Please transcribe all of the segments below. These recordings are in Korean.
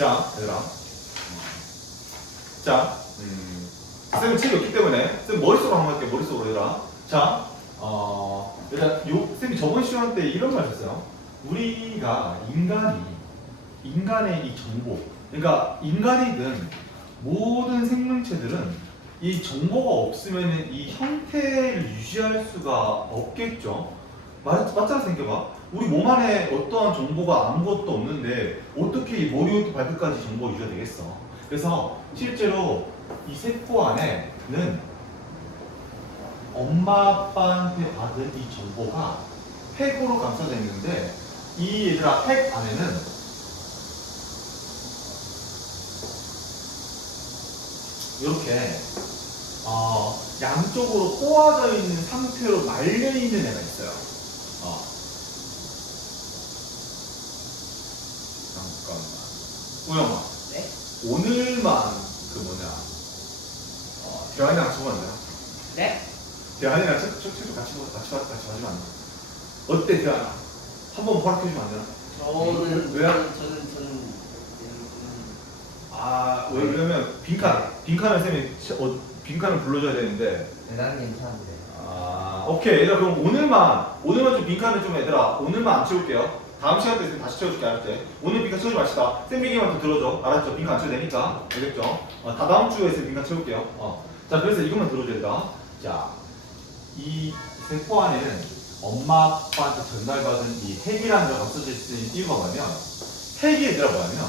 자, 얘들아. 자, 쌤은 책이 없기 때문에 쌤 머릿속으로 한번 할게요. 머릿속으로 얘들아. 자, 일단 쌤이 저번 시간 때 이런 말 했어요. 우리가 인간의 이 정보, 그러니까 인간이든 모든 생명체들은 이 정보가 없으면 이 형태를 유지할 수가 없겠죠. 맞잖아, 생각해봐. 우리 몸 안에 어떠한 정보가 아무것도 없는데 어떻게 이 머리부터 발끝까지 정보가 유지가 되겠어. 그래서 실제로 이 세포 안에는 엄마 아빠한테 받은 이 정보가 핵으로 감싸져 있는데 이 얘들아 핵 안에는 이렇게 양쪽으로 꼬아져 있는 상태로 말려 있는 애가 있어요. 잠깐만. 우영아. 네? 오늘만 대환이랑 같이 보면 안 돼요? 네? 대환이랑 책도 같이 봐주면 안 돼? 어때 대환아? 한번 허락해주면 안 되나? 저는 왜요? 저는 왜냐면 빈칸을 쌤이 빈칸을 불러줘야 되는데. 대단히 괜찮은데. 오케이. 얘들아 그럼 오늘만 좀 빈칸을 좀 얘들아 오늘만 안 채울게요. 다음 시간 때 쌤 다시 채워줄게. 알았지? 오늘 빈칸 채우지 맙시다. 쌤 얘기만 좀 들어줘. 알았죠? 빈칸 안 채워도 되니까. 알겠죠? 다 다음 주에 쌤 빈칸 채울게요. 자 그래서 이것만 들어줘야 된다. 자, 이 세포 안에는 엄마 아빠한테 전달받은 이 핵이라는 걸 없어질 수 있는 이유가 뭐냐면 핵이 얘들아 뭐냐면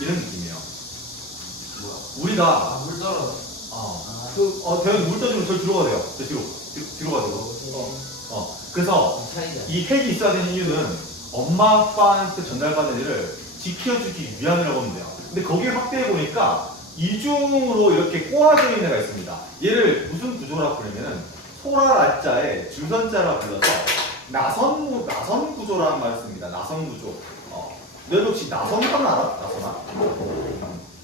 이런 느낌이에요. 우리가 물 떨어. 대현이 물 떠주면 저기 들어가야 돼요. 저 뒤로 가지고. 그래서 이 핵이 있어야 되는 이유는 엄마 아빠한테 전달받은 일을 지켜주기 위함이라고 하면 돼요. 근데 거기를 확대해 보니까 이중으로 이렇게 꼬아져 있는 애가 있습니다. 얘를 무슨 구조라고 부르냐면 소라라자에 줄선자라고 불러서 나선 구조라는 말을 씁니다. 나선 구조. 너도 혹시 나선하는 알아? 나선하?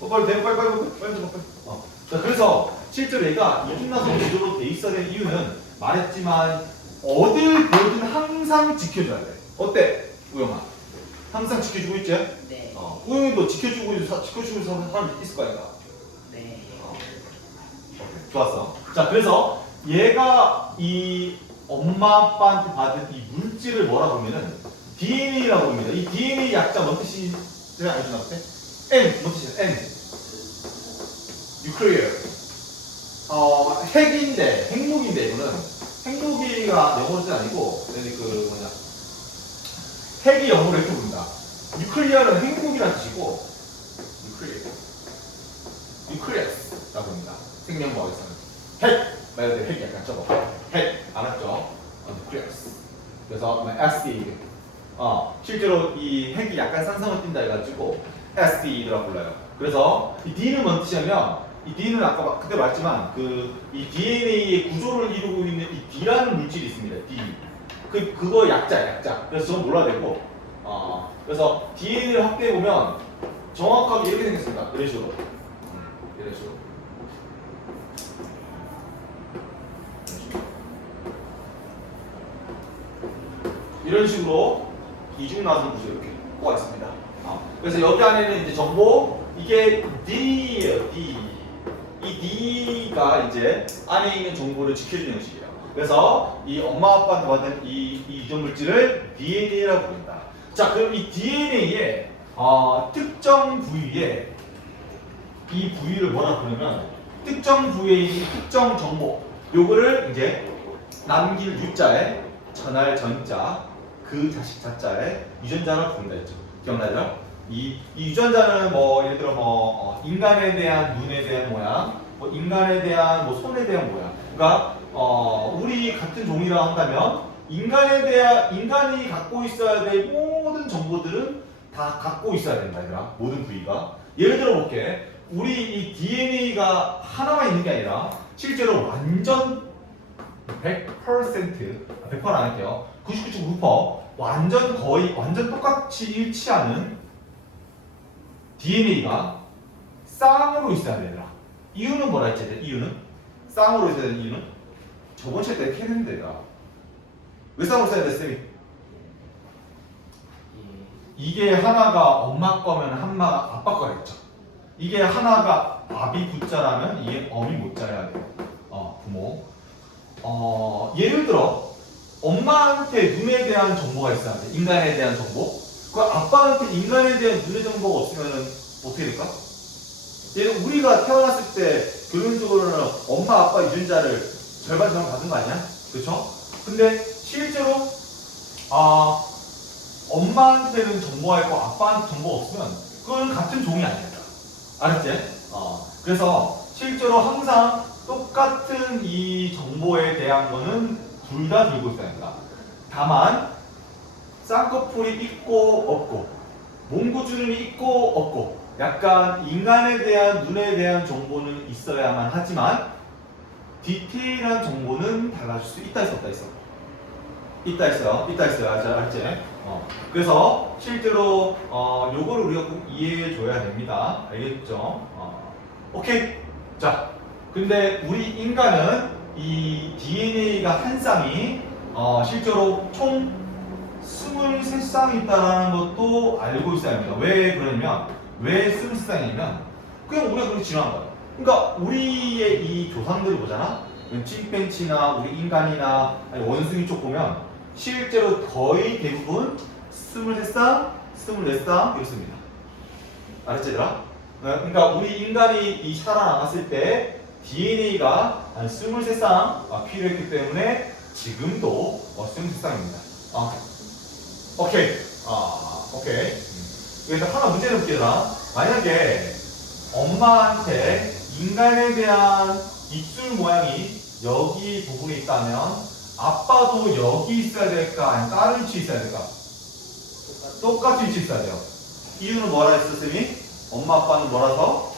빨리. 자, 그래서 실제로 얘가 이중나선 구조로 돼 있어야 되는 이유는 말했지만 어딜 보든 항상 지켜줘야 돼. 어때? 우영아. 항상 지켜주고 있지? 네. 우영이도 지켜주고 있는 사람 있을 거 아닌가? 네. 오케이. 좋았어. 자, 그래서 얘가 이 엄마 아빠한테 받은 이 물질을 뭐라 보면은 DNA라고 합니다. 이 DNA 약자 뭔 뜻인지 알죠, 나한테? N, 뭔 뜻이야? N. 뉴클리어. 핵무기인데 이거는 핵무기가 영어로 뜻 아니고 핵이 영어로 이렇게 부른다. 뉴클리어는 핵무기라는 뜻이고 뉴클리어스라고 합니다. 생명과학에서는 말 그대로 핵 약간 적어. 핵 알았죠? 뉴클리어스. 그래서 acid. 실제로 이 핵이 약간 산성을 띈다 해가지고 acid라고 불러요. 그래서 이 D는 뭔 뜻이냐면 이 D는 아까 그때 말했지만 이 DNA의 구조를 이루고 있는 이 D라는 물질이 있습니다. D. 그거 약자. 그래서 저건 몰라야 되고. 그래서 DNA를 확대해 보면 정확하게 이렇게 생겼습니다. 이런 식으로. 이런 식으로 이중나선 구조 이렇게 꼬아 있습니다. 그래서 여기 안에는 이제 정보 이게 D예요. D. 이 D가 이제 안에 있는 정보를 지켜주는 형식이에요. 그래서 이 엄마 아빠한테 받은 이 유전 물질을 DNA라고 부른다. 자, 그럼 이 DNA의 특정 부위에 이 부위를 뭐라 부르면 특정 부위에 있는 특정 정보 요거를 이제 남길 유자에 전할 전자 그 자식 자자에 유전자라고 부른다 했죠. 기억나죠? 이 유전자는 예를 들어 인간에 대한 눈에 대한 모양, 인간에 대한 손에 대한 모양. 그러니까 우리 같은 종이라고 한다면 인간이 갖고 있어야 될 모든 정보들은 다 갖고 있어야 된다. 얘들아. 모든 부위가. 예를 들어 볼게. 우리 이 DNA가 하나만 있는 게 아니라 실제로 완전 100%안 할게요. 99.9% 완전 똑같이 일치하는 DNA가 쌍으로 있어야 되더라. 이유는 뭐라 했지? 이유는? 쌍으로 있어야 되는 이유는? 저번 시간에 이렇게 했는데 내가 왜 쌍으로 써야 돼, 쌤이? 이게 하나가 엄마 거면 한마가 아빠 거겠죠. 이게 하나가 아비 부자라면 이게 어미 모자여야 돼요. 부모. 예를 들어 엄마한테 눈에 대한 정보가 있어야 돼. 인간에 대한 정보. 그 아빠한테 인간에 대한 눈의 정보가 없으면은 어떻게 될까? 예를 우리가 태어났을 때 결론적으로는 엄마 아빠 유전자를 절반 받은 거 아니야? 그렇죠? 근데 실제로 엄마한테는 정보가 있고 아빠한테 정보가 없으면 그건 같은 종이 아니야. 알았지? 그래서 실제로 항상 똑같은 이 정보에 대한 거는 둘 다 들고 있어야 된다. 다만 쌍꺼풀이 있고 없고 몽구주름이 있고 없고 약간 인간에 대한 눈에 대한 정보는 있어야만 하지만 디테일한 정보는 달라질 수 있다 있어 없다 있어? 있다 있어요. 알지? 그래서 실제로 요거를 우리가 꼭 이해해 줘야 됩니다. 알겠죠? 오케이. 자, 근데 우리 인간은 이 DNA가 한 쌍이 실제로 총 23쌍이 있다는 것도 알고 있어야 합니다. 왜 그러냐면 왜 23쌍이냐면 그냥 우리가 그렇게 진화한 거야. 그러니까 우리의 이 조상들을 보잖아. 침팬치나 우리 인간이나 아니 원숭이 쪽 보면 실제로 거의 대부분 23쌍, 24쌍 이렇습니다. 알았지 얘들아? 그러니까 우리 인간이 이 살아남았을 때 DNA가 한 23쌍 필요했기 때문에 지금도 23쌍입니다. 오케이. 오케이. 그래서 하나 문제는 볼게요. 만약에 엄마한테 인간에 대한 입술 모양이 여기 부분에 있다면 아빠도 여기 있어야 될까? 아니면 다른 위치에 있어야 될까? 똑같은 위치에 있어야 돼요. 이유는 뭐라 했어, 쌤이? 엄마 아빠는 뭐라서?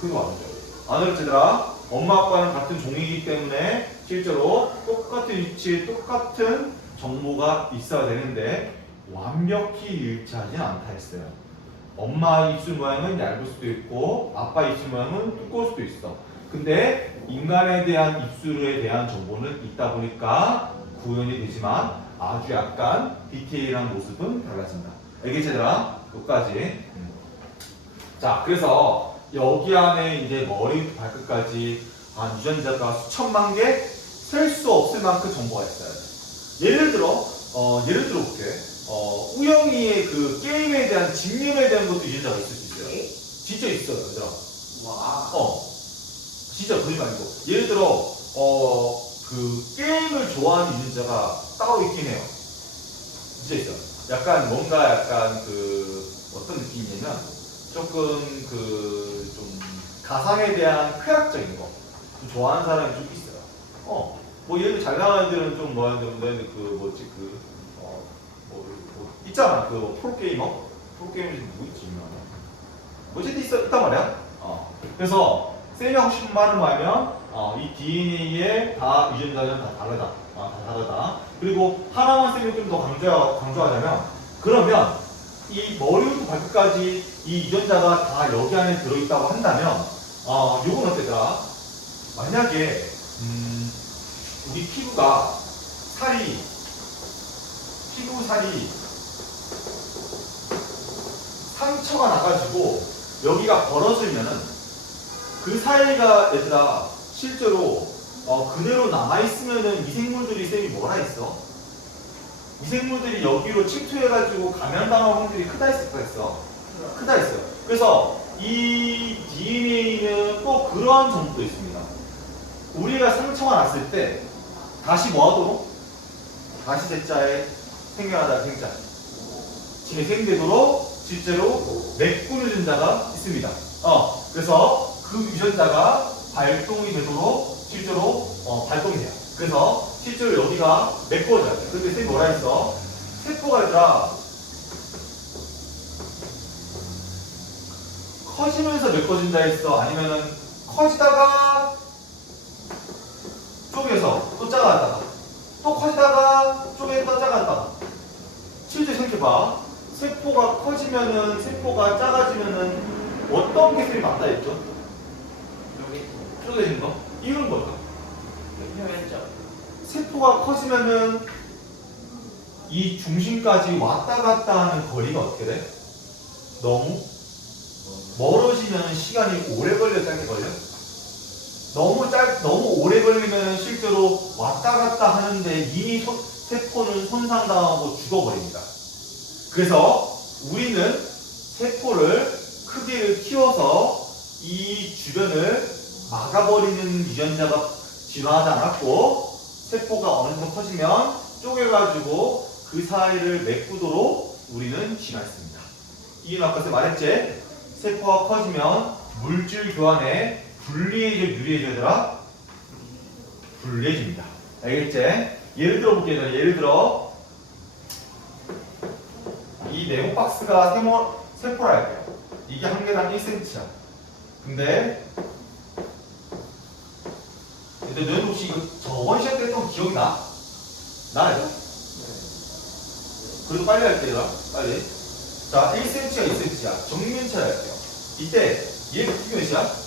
그거 안 되죠. 안 그렇지, 얘들아? 엄마 아빠는 같은 종이기 때문에 실제로 똑같은 위치에 똑같은 정보가 있어야 되는데 완벽히 일치하진 않다 했어요. 엄마 입술 모양은 얇을 수도 있고 아빠 입술 모양은 두꺼울 수도 있어. 근데 인간에 대한 입술에 대한 정보는 있다 보니까 구현이 되지만 아주 약간 디테일한 모습은 달라진다. 알겠지 얘들아? 여기까지. 자, 그래서 여기 안에 이제 머리부터 발끝까지 유전자가 수천만 개 셀 수 없을 만큼 정보가 있어요. 예를 들어 볼게. 우영이의 그 게임에 대한 집념에 대한 것도 유전자가 있을 수 있어요. 진짜 있어요, 얘들아. 와. 진짜 거짓말 아니고. 예를 들어 그 게임을 좋아하는 유전자가 따로 있긴 해요. 진짜 있어. 약간 뭔가 약간 그 어떤 느낌이냐면 조금 그 좀 가상에 대한 쾌락적인 거 좀 좋아하는 사람이 좀 있어요. 뭐 예를 들어 잘 나가는 애들은 좀 뭐 하는데 그 뭐지 그 뭐 있잖아 그 프로게이머 중에 누구 있지 유명한 어쨌든 있단 말이야. 그래서 쌤이 하고 싶은 말은 뭐냐면 이 DNA에 다 유전자는 다 다르다. 다 다르다. 그리고 하나만 쌤이 좀 더 강조하자면 그러면 이 머리부터 발끝까지 이 유전자가 다 여기 안에 들어있다고 한다면 요건 어때더라? 만약에 우리 피부 살이 상처가 나가지고 여기가 벌어지면은 그 사이가 얘들아 실제로 그대로 남아있으면은 미생물들이 쌤이 뭐라 했어? 미생물들이 여기로 침투해가지고 감염당할 확률이 크다 했어. 크다 했어요. 그래서 이 DNA는 또 그러한 정보도 있습니다. 우리가 상처가 났을 때 다시 뭐하도록? 다시 제자에 생겨나다 생자 재생되도록 실제로 메꾸는 유전자가 있습니다. 그래서 그 유전자가 발동이 되도록 실제로 발동이 돼요. 그래서 실제로 여기가 메꿔져야 돼요. 근데 쌤이 뭐라 했어? 세포가 아니라 커지면서 메꿔진다 했어? 아니면은 커지다가 쪼개서 또 작아졌다가 또 커지다가 쪼개서 작아졌다가 실제 생각해봐. 세포가 커지면은 세포가 작아지면은 어떤 게 쌤이 맞다 했죠? 쪼개진 거? 이유는 뭘까? 표현했죠. 세포가 커지면은 이 중심까지 왔다 갔다 하는 거리가 어떻게 돼? 너무 멀어지면 시간이 오래 걸려, 짧게 걸려? 너무 오래 걸리면 실제로 왔다 갔다 하는데 이미 세포는 손상당하고 죽어버립니다. 그래서 우리는 세포를 크기를 키워서 이 주변을 막아버리는 유전자가 진화하지 않았고 세포가 어느 정도 커지면 쪼개가지고 그 사이를 메꾸도록 우리는 진화했습니다. 이는 아까 말했지? 세포가 커지면 물질 교환에 불리해져 유리해져더라? 불리해집니다. 알겠지? 예를 들어 볼게요. 예를 들어 이 네모 박스가 세포라 할게요. 이게 한 개당 1cm야. 근데 너희들 혹시 이거 저번 시간 때 했던 기억이 나? 나요? 그래도 빨리 할게요. 빨리. 자, 1cm가 2cm야. 정면차례 할게요. 이때 얘 크기 몇이야?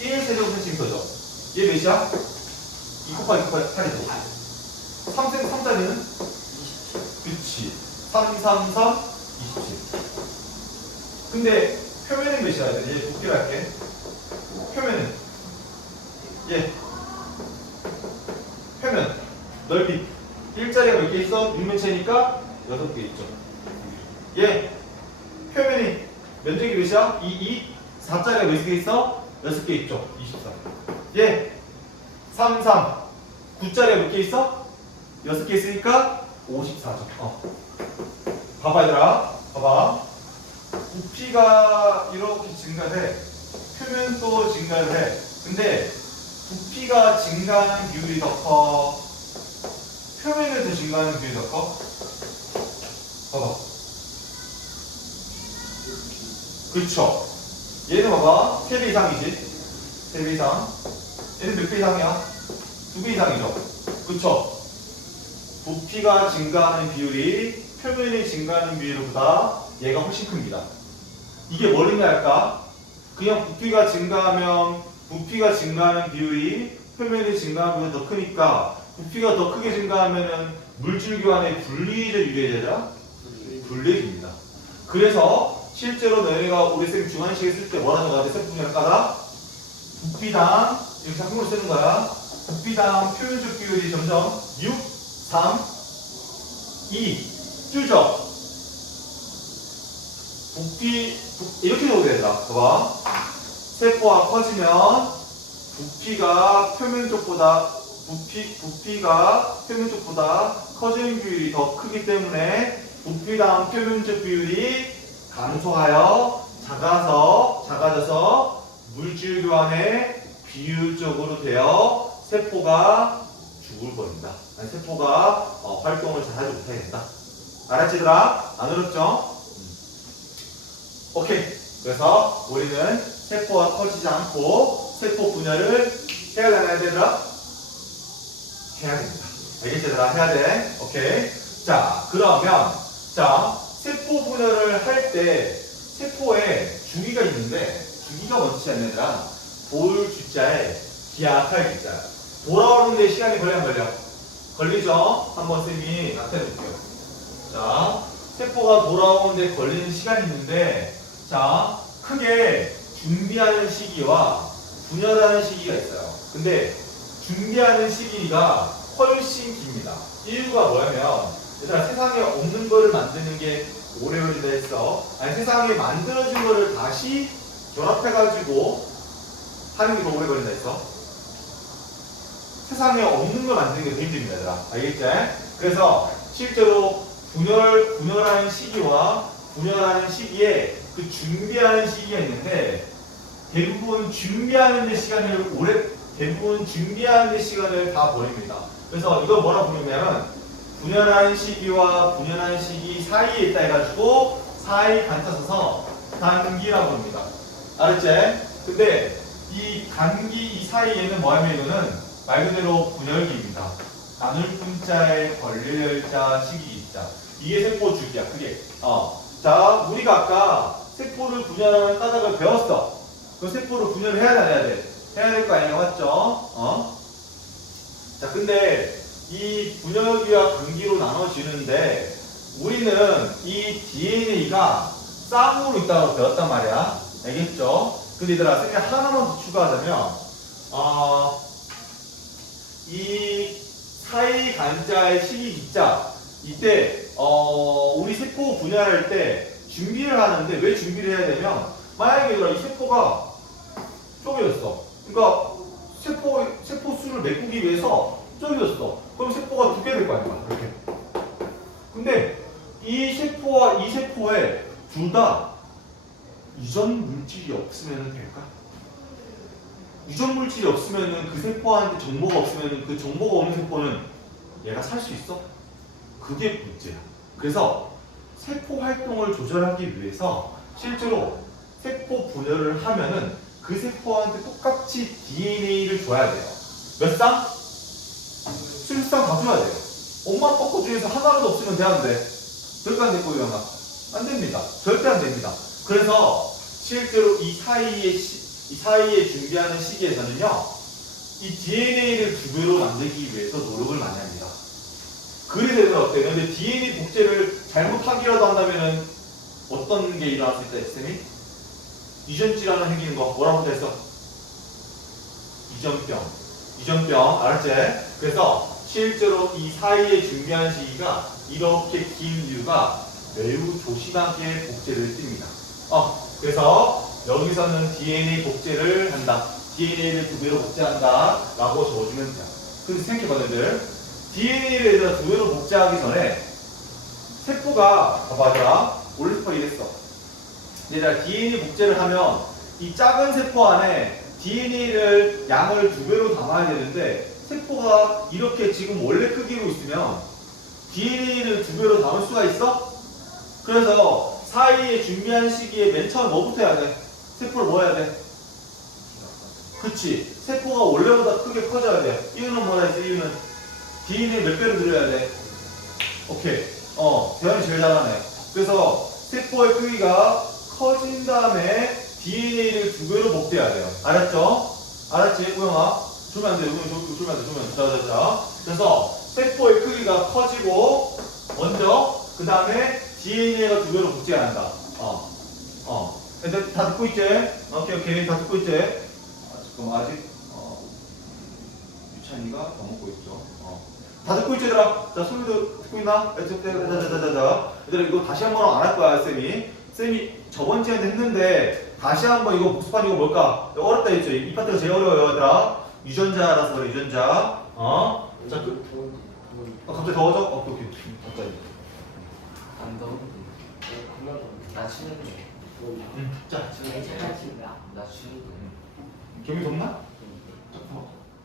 1세제곱센티미터죠. 얘 몇이야? 2 곱하기 8이죠. 3짜리는? 27. 그치. 3, 3, 3, 27. 근데 표면은 몇이야? 얘 곱기를 할게. 표면은 얘 표면 넓이 1짜리가 몇 개 있어? 육면체니까 6개 있죠. 얘 표면이 면적이 몇이야? 4짜리가 몇 개 있어? 6개 있죠. 24. 얘 3, 9짜리가 몇 개 있어? 6개 있으니까 54죠. 봐봐 얘들아. 봐봐. 부피가 이렇게 증가해. 표면도 증가를 해. 근데 부피가 증가하는 비율이 더 커? 표면에도 증가하는 비율이 더 커? 봐봐. 그렇죠. 얘는 봐봐. 3배 이상이지? 3배 이상. 얘는 몇 배 이상이야? 2배 이상이죠? 그쵸? 부피가 증가하는 비율이 표면이 증가하는 비율보다 얘가 훨씬 큽니다. 이게 뭘 의미할까? 그냥 부피가 증가하는 비율이 표면이 증가하는 비율보다 더 크니까 부피가 더 크게 증가하면은 물질 교환에 불리해져 유리해져라? 불리해집니다. 그래서 실제로 너희가 우리 쌤 중간식에 쓸 때 뭐라는 거야? 세포분열 까다? 부피당 이렇게 작품으로 쓰는 거야. 부피당 표면적 비율이 점점 6, 3, 2 줄죠? 이렇게 적어야 된다. 봐봐. 세포가 커지면 부피가 표면 쪽보다 커지는 비율이 더 크기 때문에 부피당 표면적 비율이 감소하여 작아져서 물질 교환에 비율적으로 되어 세포가 죽을 겁니다. 아니, 세포가 활동을 잘 하지 못하게 된다. 알았지 얘들아? 안 어렵죠? 오케이. 그래서 우리는 세포가 커지지 않고 세포 분열을 해야 되나 해야 되더라? 해야 됩니다. 알겠지 얘들아? 해야 돼. 오케이. 자, 그러면 세포 분열을 할 때 세포에 주기가 있는데 주기가 뭔지 아는 얘들아? 볼 주자에 기하칼 기자. 돌아오는데 시간이 걸려 안 걸려? 걸리죠? 한번 쌤이 나타내 볼게요. 자, 세포가 돌아오는데 걸리는 시간이 있는데 크게 준비하는 시기와 분열하는 시기가 있어요. 근데 준비하는 시기가 훨씬 깁니다. 이유가 뭐냐면 얘들아 세상에 없는 거를 만드는 게 오래 걸린다 했어. 아니 세상에 만들어진 거를 다시 결합해가지고 하는 게 더 오래 걸린다 했어. 세상에 없는 걸 만드는 게 더 힘듭니다 얘들아. 알겠지? 그래서 실제로 분열하는 시기와 분열하는 시기에 그 준비하는 시기가 있는데 대부분 준비하는 데 시간을 다 버립니다. 그래서 이걸 뭐라 부르냐면 분열하는 시기와 분열하는 시기 사이에 있다 해가지고 사이 간자 써서 간기라고 합니다. 알았지? 근데 이 간기 이 사이에는 뭐냐면 이거는 말 그대로 분열기입니다. 나눌 분자에 걸릴 열자 시기 있자. 이게 세포 주기야 크게. 자 우리가 아까 세포를 분열하는 까닭을 배웠어. 그 세포를 분열을 해야 돼, 안 해야 돼? 해야 될 거 아니야, 맞죠? 자, 근데 이 분열기와 분기로 나눠지는데 우리는 이 DNA가 쌍으로 있다고 배웠단 말이야. 알겠죠? 근데 얘들아, 쌤이 하나만 더 추가하자면 이 사이 간자의 식이 기자 이때 우리 세포 분열할 때 준비를 하는데 왜 준비를 해야 되면 만약에 얘들아 이 세포가 쪼개졌어. 그러니까 세포 수를 메꾸기 위해서 쪼개졌어. 그럼 세포가 두 개 될 거 아니야. 이렇게. 근데 이 세포와 이 세포에 둘 다 유전 물질이 없으면 될까? 유전 물질이 없으면은 그 세포한테 정보가 없으면은 그 정보가 없는 세포는 얘가 살 수 있어? 그게 문제야. 그래서 세포 활동을 조절하기 위해서 실제로 세포 분열을 하면은 그 세포한테 똑같이 DNA를 줘야 돼요. 몇 쌍? 20쌍 다 줘야 돼요. 엄마 아빠 거 중에서 하나라도 없으면 돼, 안 돼? 절대 안 될 거예요, 안 됩니다. 절대 안 됩니다. 그래서 실제로 이 사이에 준비하는 시기에서는요, 이 DNA를 두 배로 만들기 위해서 노력을 많이 합니다. 그래서 어때요? 근데 DNA 복제를 잘못하기라도 한다면은 어떤 게 일어날 수 있다, 쌤이? 유전 질환을 생기는 거 뭐라고 했어? 유전병, 알았지? 그래서 실제로 이 사이에 준비한 시기가 이렇게 긴 이유가 매우 조심하게 복제를 띱니다. 그래서 여기서는 DNA 복제를 한다. DNA를 두 배로 복제한다. 라고 적어주면 돼요. 근데 생각해봐, 얘들. DNA를 두 배로 복제하기 전에 세포가, 봐봐, 원래 세포가 이랬어. 얘들아, DNA 복제를 하면 이 작은 세포 안에 DNA를 양을 두 배로 담아야 되는데 세포가 이렇게 지금 원래 크기로 있으면 DNA를 두 배로 담을 수가 있어? 그래서 사이에 준비한 시기에 맨 처음 뭐부터 해야 돼? 세포를 뭐 해야 돼? 그치. 세포가 원래보다 크게 커져야 돼. 이유는 뭐라 했어? 이유는 DNA 몇 배로 늘려야 돼? 오케이. 대현이 제일 잘하네. 그래서 세포의 크기가 커진 다음에 DNA를 두 배로 복제해야 돼요. 알았죠? 알았지? 우영아? 주면 안 돼. 주면 안 돼. 자. 그래서 세포의 크기가 커지고 먼저 그 다음에 DNA가 두 배로 복제해야 한다. 근데 다 듣고 있지? 오케이. 다 듣고 있지? 잠깐만, 아직 유찬이가 더 먹고 있죠. 다 듣고 있지, 얘들아? 자, 소리도 듣고 있나? 얘들아, 이거 다시 한 번 안 할 거야, 쌤이 저번 주에는 했는데 다시 한번 이거 복습한 이거 뭘까? 이거 어렵다 했죠? 이 파트가 제일 어려워요, 얘들아. 유전자라서 그래, 유전자. 자, 갑자기 더워져? 오케이. 갑자기. 안 더운데. 나 추운데. 자, 지금 괜찮습니다. 나 추운데. 경이 덥나?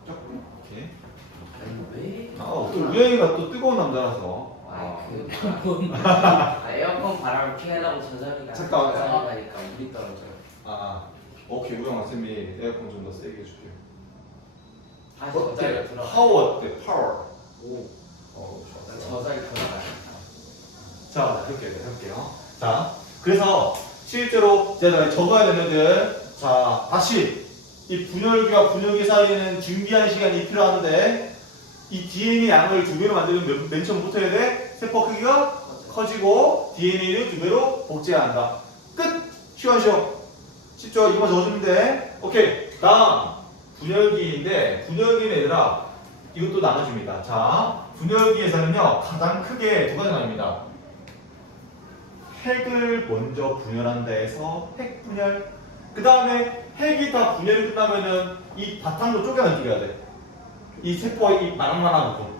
조금. 오케이. 아니 왜? 또 우영이가 또 뜨거운 남자라서. 에어컨 바람을 피하려고 저 자리가 잠깐만. 가니까 물이 떨어져요. 오케이. 우영아, 쌤이 에어컨 좀 더 세게 해줄게. 다시 저 자리로 들어가. 파워 어때? 파워. 저 자리 들어가. 자, 해볼게요. 자, 그래서 실제로 제가 적어야 되는데, 자, 다시 이 분열기와 분열기 사이에는 준비하는 시간이 필요한데, 이 DNA 양을 두 배로 만들면 맨 처음부터 해야 돼? 세포 크기가 커지고 DNA를 두 배로 복제해야 한다. 끝! 쉬워. 쉽죠? 이거 적어주면 돼. 오케이. 다음 분열기인데, 분열기는 얘들아 이것도 나눠줍니다. 자, 분열기에서는요 가장 크게 두 가지 나뉩니다. 핵을 먼저 분열한다 해서 핵분열. 그 다음에 핵이 다 분열이 끝나면은 이 바탕도 쪼개야 돼. 이 세포의 이 말랑말랑한 부분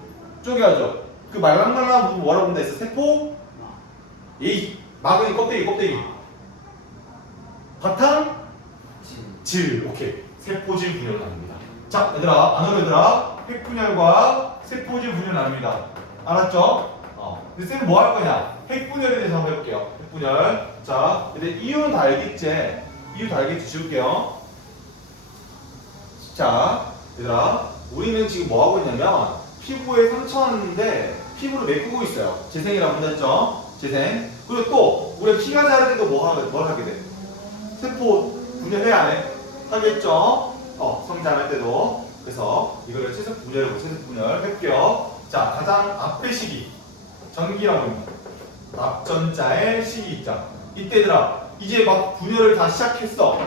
쪼개야죠. 그 말랑말랑한 부분 뭐라고 한다 했어? 세포? 이 막은 껍데기. 바탕? 질. 오케이. 세포질 분열 나눕니다. 자, 얘들아, 안 어려워, 얘들아. 핵분열과 세포질 분열 나눕니다. 알았죠? 근데 쌤은 뭐 할 거냐? 핵분열에 대해서 한번 해볼게요. 핵분열. 자, 근데 이유는 다 알겠지? 지울게요. 자, 얘들아, 우리는 지금 뭐 하고 있냐면 피부에 상처 났는데 피부를 메꾸고 있어요. 재생이라고 했죠? 재생. 그리고 또 우리가 피가 자랄 때도 뭘 하게 돼? 세포 분열해 안 해? 하겠죠? 성장할 때도. 그래서 이거를 세습 분열 해볼게요. 자, 가장 앞의 시기. 전기라고 합니다. 앞전자의 시기입자. 이때들아, 이제 막 분열을 다 시작했어.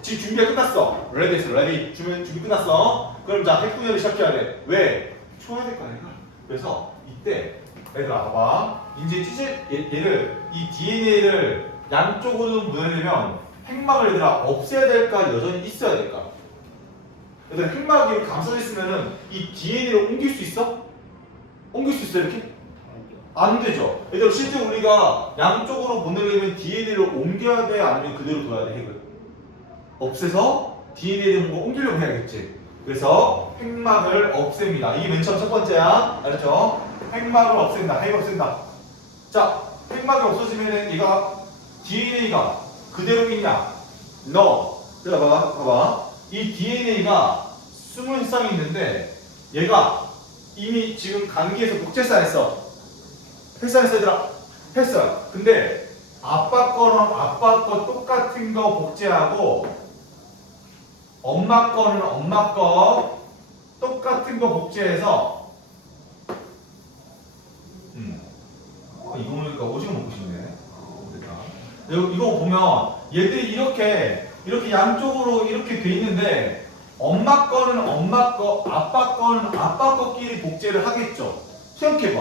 지금 준비가 끝났어. 레디. 준비 끝났어. 그럼 자, 핵분열을 시작해야 돼. 왜? 쳐야 될 거 아니야. 그래서 이때 얘들아 봐봐. 이제 얘를 이 DNA를 양쪽으로 분열되면 핵막을 얘들아 없애야 될까 여전히 있어야 될까? 얘들아 핵막이 감싸져 있으면은 이 DNA를 옮길 수 있어? 옮길 수 있어 이렇게? 안 되죠. 얘들아 실제 우리가 양쪽으로 보내려면 DNA를 옮겨야 돼 아니면 그대로 둬야 돼 핵을? 없애서 DNA를 뭔가 옮기려고 해야겠지. 그래서 핵막을 없앱니다. 이게 맨 처음 첫 번째야. 알았죠? 핵막을 없앤다. 핵 없앤다. 자, 핵막이 없어지면은 얘가 DNA가 그대로 있냐? No. 자, 봐봐. 이 DNA가 23쌍이 있는데 얘가 이미 지금 감기에서 복제사했어. 패스했어 얘들아. 했어요. 근데 아빠 거랑 아빠 거 똑같은 거 복제하고 엄마 거는 엄마 거 똑같은 거 복제해서 이거 보니까 오징어 먹고 싶네. 이거 보면 얘들이 이렇게 양쪽으로 이렇게 돼 있는데 엄마 거는 엄마 거, 아빠 거는 아빠 거끼리 복제를 하겠죠. 생각해봐.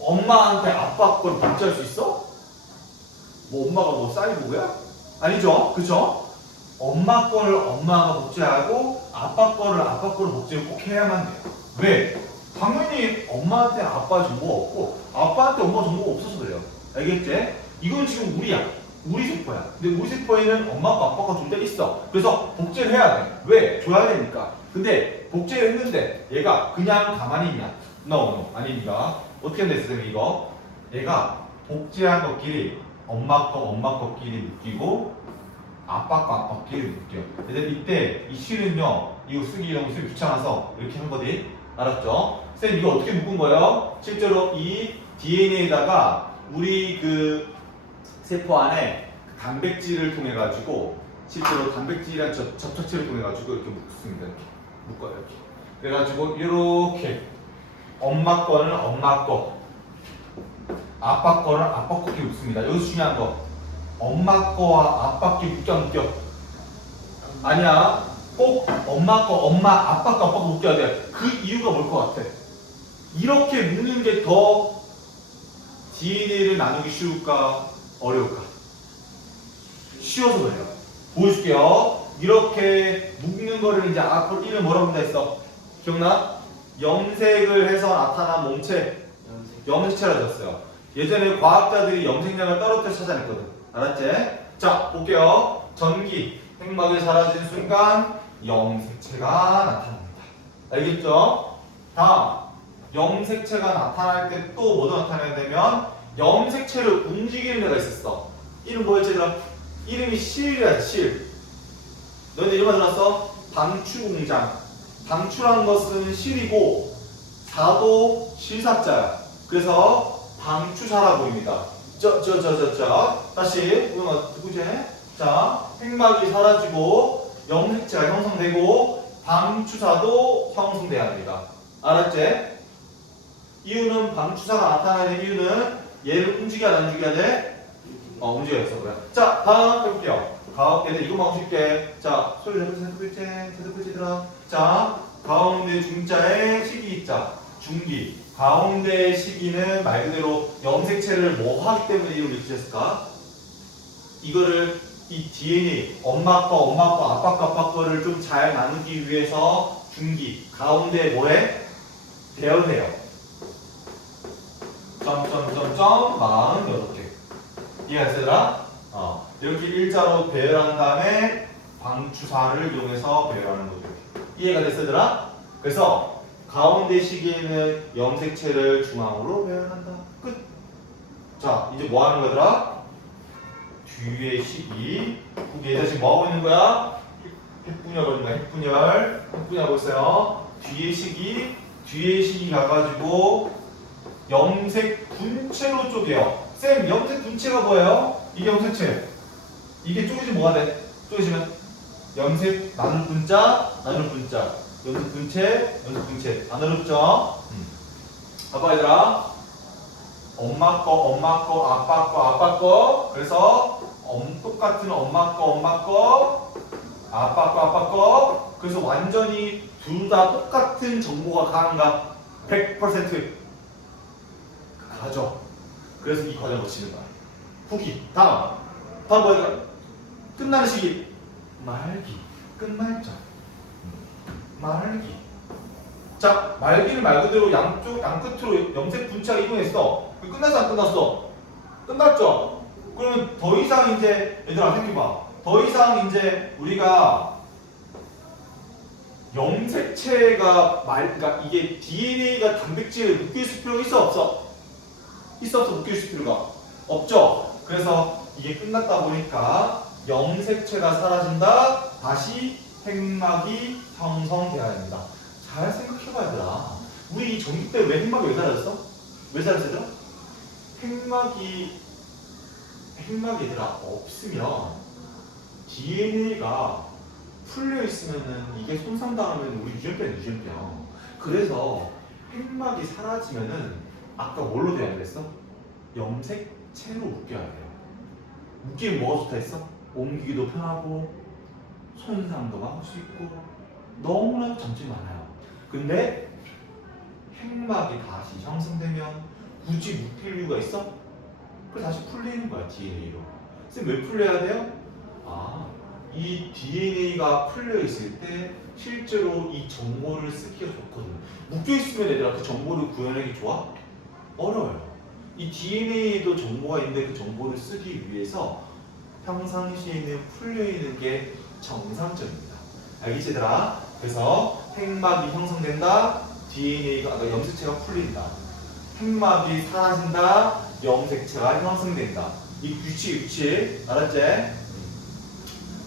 엄마한테 아빠 걸 복제할 수 있어? 뭐 엄마가 뭐 사이보그야? 아니죠, 그쵸? 엄마 거를 엄마가 복제하고 아빠 거를 아빠 거로 복제를 꼭 해야만 돼요. 왜? 당연히 엄마한테 아빠 정보가 없고 아빠한테 엄마 정보가 없어서 그래요. 알겠지? 이건 지금 우리야. 우리 세포야. 근데 우리 세포에는 엄마가 아빠가 둘 다 있어. 그래서 복제를 해야 돼. 왜? 줘야 되니까. 근데 복제를 했는데 얘가 그냥 가만히 있냐? No, 아닙니다. 어떻게 하면 됐어요, 이거? 얘가 복제한 것끼리 엄마 거끼리 묶이고 아빠 거 아빠 끼리 묶여. 얘들 이때 이 실은요, 이거 너무 쓰기 귀찮아서 이렇게 한 거지. 알았죠? 쌤 이거 어떻게 묶은 거예요? 실제로 이 DNA에다가 우리 그 세포 안에 단백질을 통해 가지고 실제로 단백질이란 접착체를 통해 가지고 이렇게 묶습니다. 이렇게 묶어요. 이렇게. 그래가지고 이렇게 엄마 거는 엄마 거, 아빠 거는 아빠 거끼리 묶습니다. 여기서 중요한 거, 엄마 거와 아빠 끼리 묶여 안 묶여? 아니야. 꼭 엄마 거, 아빠 거 묶여야 돼. 그 이유가 뭘 것 같아? 이렇게 묶는 게 더 DNA를 나누기 쉬울까? 어려울까? 쉬워서 그래요. 보여줄게요. 이렇게 묶는 거를 이제 앞으로 이름 뭐라고 한다 했어? 기억나? 염색을 해서 나타난 몸체, 염색체라고 했어요. 예전에 과학자들이 염색약을 떨어뜨려 찾아냈거든. 알았지? 자, 볼게요. 전기, 핵막이 사라진 순간 염색체가 나타납니다. 알겠죠? 다음, 염색체가 나타날 때 또 뭐도 나타나야 되면 염색체를 움직이는 데가 있었어. 이름 뭐였지 얘들아? 이름이 실이야, 실. 너희들 이름만 들었어? 방추공장. 방추라는 것은 실이고 사도 실사자야. 그래서 방추사라고 합니다. 다시 누구지? 자, 핵막이 사라지고 염색체가 형성되고 방추사도 형성돼야 합니다. 알았지? 이유는 방추사가 나타나는 이유는 얘를 움직여야 안 움직여야 돼? 움직여야겠어. 그래. 자, 다음 해볼게요. 얘들 이것만 쉽게. 자, 소리 잡으세요. 들어. 자, 가운데 중자에 시기 있자. 중기. 가운데 시기는 말 그대로 염색체를 뭐 하기 때문에 이름을 이렇게 지었을까? 이거를 이 DNA 엄마 거, 아빠 거, 아빠 거를 좀 잘 나누기 위해서 중기. 가운데 뭐해? 배열해요. 점점점점 48개. 이해했어요? 이렇게 일자로 배열한 다음에 방추사를 이용해서 배열하는 거죠. 이해가 됐어요? 그래서 가운데 시기에는 염색체를 중앙으로 배열한다. 끝. 자, 이제 뭐 하는 거더라? 뒤에 시기. 얘들 지금 뭐 하고 있는 거야? 핵분열 거리는 거야. 핵분열 하고 있어요. 뒤에 시기 가가지고 염색 분체로 쪼개요. 쌤, 염색 분체가 뭐예요? 이게 염색체. 이게 쪼개지면 뭐가 돼? 쪼개지면 염색 나눌 분자. 염색 분체. 안 어렵죠? 봐봐 얘들아. 엄마 거, 아빠 거. 그래서 똑같은 엄마 거, 아빠 거. 그래서 완전히 둘 다 똑같은 정보가 가는가? 100% 가죠. 그래서 이 과정을 거치는 거야. 후기. 다음 뭐야? 끝나는 시기. 말기. 끝말자. 말기. 자, 말기를 말 그대로 양끝으로 염색 분체가 이동했어. 끝났어, 안 끝났어? 끝났죠? 그러면 더 이상 이제, 얘들아, 생각해봐. 더 이상 이제 우리가 염색체가 그러니까 이게 DNA가 단백질에 묶여있을 필요가 있어, 없어? 묶여있을 필요가 없죠? 그래서 이게 끝났다 보니까 염색체가 사라진다. 다시 핵막이 형성되어야 됩니다. 잘 생각해봐야 되나? 우리 이 전기 때 왜 핵막이 왜 사라졌어? 왜 사라졌죠? 핵막이 얘들아 없으면 DNA가 풀려 있으면은 이게 손상당하면 우리 유전병. 그래서 핵막이 사라지면은 아까 뭘로 돼야 되겠어? 염색체로 묶여야 돼요. 묶이면 뭐가 좋다 했어? 옮기기도 편하고 손상도 막을 수 있고 너무나도 장점이 많아요. 근데 핵막이 다시 형성되면 굳이 묶일 이유가 있어? 그래서 다시 풀리는 거야, DNA로. 쌤 왜 풀려야 돼요? 이 DNA가 풀려 있을 때 실제로 이 정보를 쓰기가 좋거든. 묶여 있으면 얘들아 그 정보를 구현하기 좋아? 어려워요. 이 DNA에도 정보가 있는데 그 정보를 쓰기 위해서 평상시에는 풀려 있는 게 정상적입니다. 알겠지 얘들아? 그래서 핵막이 형성된다. DNA가 염색체가 풀린다. 핵막이 사라진다. 염색체가 형성된다. 이 규칙 알았지?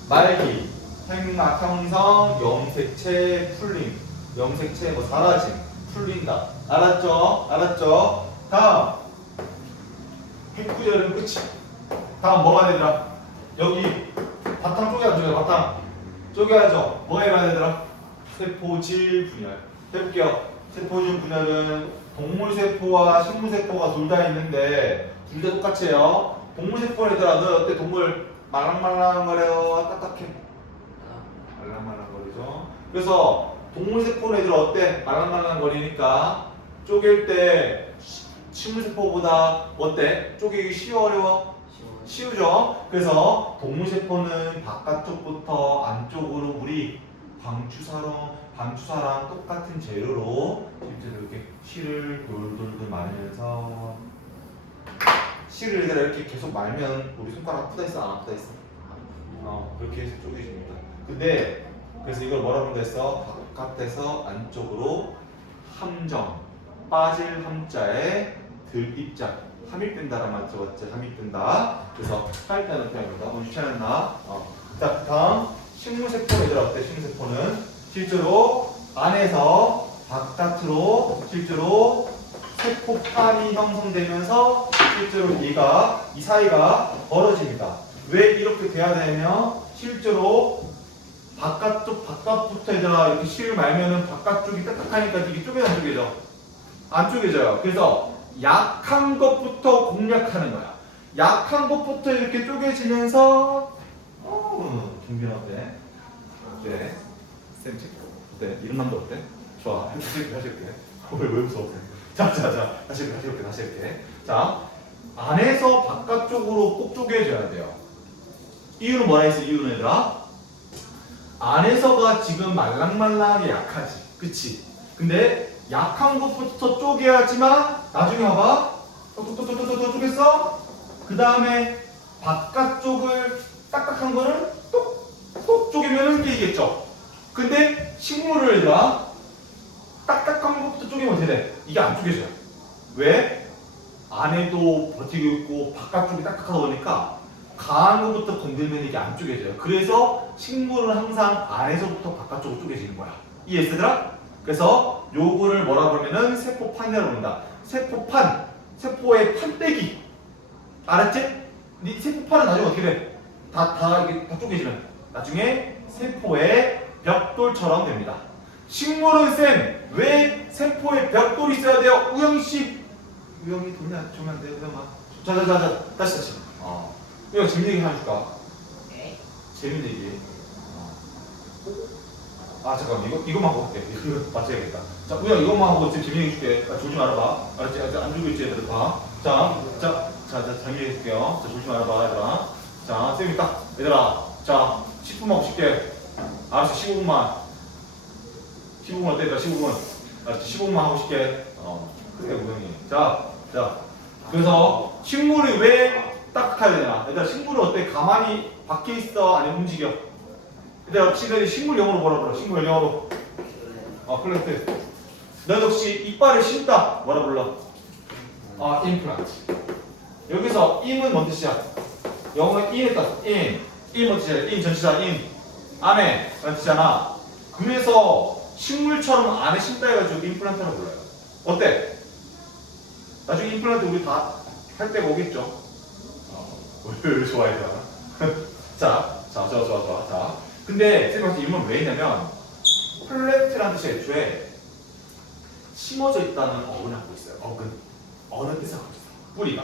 말기, 핵막 형성, 염색체 풀림, 염색체 사라짐, 풀린다. 알았죠? 다음 핵구열은 끝이. 다음 뭐가 되더라? 여기 바탕 쪼개야 안 쪼개? 바탕 쪼개야죠. 뭐가 일어나야 되더라? 세포질 분열. 해볼게요. 세포질 분열은 동물세포와 식물세포가 둘 다 있는데 둘 다 똑같이 해요. 동물세포는 얘들아 너 어때? 동물 말랑말랑거려? 딱딱해? 말랑말랑거리죠. 그래서 동물세포는 얘들아 어때? 말랑말랑거리니까 쪼갤 때 식물세포보다 어때? 쪼개기 쉬워 어려워? 쉬우죠. 그래서 동물세포는 바깥쪽부터 안쪽으로 우리 방추사랑 똑같은 재료로 실제로 이렇게 실을 돌돌돌 말면서 실을 이렇게 계속 말면 우리 손가락 아프다 있어? 안 아프다 있어? 그렇게 해서 쪼개집니다. 근데 그래서 이걸 뭐라고 했어? 바깥에서 안쪽으로 함정, 빠질 함자에 들 입자, 함입된다란 말 들어봤지? 함입된다. 그래서 하입되는 표현입니다. 오늘 유치하였나? 자, 다음 식물세포는 얘들아 어때? 식물세포는 실제로 안에서 바깥으로 실제로 세포판이 형성되면서 실제로 이 사이가 벌어집니다. 왜 이렇게 돼야 되냐면 실제로 바깥부터 얘들아 이렇게 실을 말면은 바깥쪽이 딱딱하니까 이게 쪼개져 안 쪼개져? 안 쪼개져요. 그래서 약한 것부터 공략하는 거야. 약한 것부터 이렇게 쪼개지면서 경빈 어때? 어때? 쌤 체크 어때? 이런 남자 어때? 좋아. 다시 이렇게. 왜 무서워? 자, 다시 이렇게. 자, 안에서 바깥쪽으로 꼭 쪼개져야 돼요. 이유는 뭐라 했어? 이유는 얘들아? 안에서가 지금 말랑말랑하게 약하지. 그치? 근데 약한 것부터 쪼개야지만 나중에 봐봐. 또 쪼갰어? 그 다음에 바깥쪽을 딱딱한 거를 똑 쪼개면 깨지겠죠? 근데 식물을 얘들아 딱딱한 것부터 쪼개면 어떻게 돼? 이게 안 쪼개져요. 왜? 안에도 버티고 있고 바깥쪽이 딱딱하다 보니까 강한 것부터 건들면 이게 안 쪼개져요. 그래서 식물은 항상 안에서부터 바깥쪽으로 쪼개지는 거야. 이해했어 얘들아? 그래서 요거를 뭐라 그러면은 세포판이라고 부른다. 세포의 판때기. 알았지? 이 세포판은 나중에 어떻게 돼? 다 쪼개지면 나중에 세포의 벽돌처럼 됩니다. 식물은 쌤 왜 세포에 벽돌이 있어야 돼요? 우영이 씨. 우영이 돈이 주면 안 돼요, 우영아. 자자자자 다시. 우영 재밌는 얘기 하나 줄까? 네. 재밌는 얘기. 잠깐 이것만 하고 할게. 이거 맞춰야겠다. 자, 우영 이것만 하고 지금 재밌는 얘기 줄게. 졸지 말아봐. 알았지? 안 주고 있지, 얘들아. 봐. 자, 재밌는 얘기 줄게요. 자, 졸지 말아봐, 얘들아. 자, 쌤이 딱, 얘들아. 자, 10분만 하고 쉴게. 알았어, 15분만. 15분 어때? 나 15분. 알았지? 15분만 하고 쉴게. 그래, 우영이. 자. 그래서 식물이 왜 딱딱해야 되나? 얘들아, 식물은 어때? 가만히 밖에 있어? 아니면 움직여? 얘들아, 식물 영어로 뭐라 불러? 식물 영어로. 플랜트. 너 역시 이빨을 쉰다. 뭐라 불러? 임플란트. 여기서 임은 뭔 뜻이야? 영어는 인했다. 인 뭔 뜻이야? 인 전치사 인. 안에 라는 뜻이잖아. 그래서 식물처럼 안에 쉰다 해가지고 임플란트라고 불러요. 어때? 나중에 임플란트 우리 다 할 때가 오겠죠? 왜 좋아해? 자, 좋아. 자, 근데 쌤한테 이름은 왜 했냐면 플랜트라는 뜻이 애초에 심어져 있다는 어근을 갖고 있어요. 어느 뜻을 갖고 있어? 뿌리가.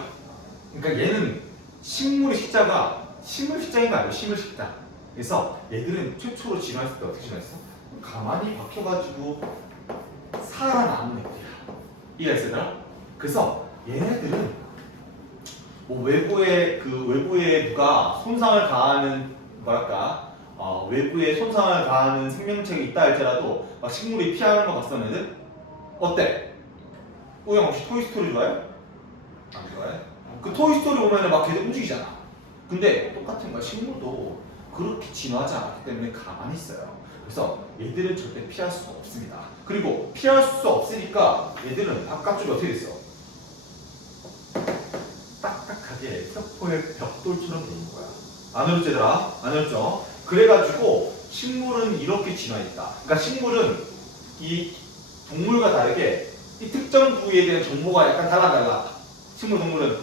그러니까 얘는 식물의 식자가 식물 식자인 아니고 식물 식자. 그래서 얘들은 최초로 진화했을 때 어떻게 진화했어? 가만히 박혀가지고 살아남는 애들이야. 이해했어요? 그래서 얘네들은 뭐 외부에 누가 손상을 가하는 외부에 손상을 가하는 생명체가 있다 할지라도 막 식물이 피하는 거 봤었는데 어때? 우영 혹시 토이스토리 좋아해? 안 좋아해? 그 토이스토리 보면은 막 걔들 움직이잖아. 근데 똑같은 거야. 식물도 그렇게 진화하지 않았기 때문에 가만히 있어요. 그래서 얘들은 절대 피할 수가 없습니다. 그리고 피할 수 없으니까 얘들은 바깥쪽이 어떻게 됐어? 딱딱하게 세포의 벽돌처럼 돼 있는 거야. 안 어렵지 얘들아? 안 어렵죠? 그래가지고 식물은 이렇게 진화했다. 그러니까 식물은 이 동물과 다르게 이 특정 부위에 대한 정보가 약간 달라. 동물은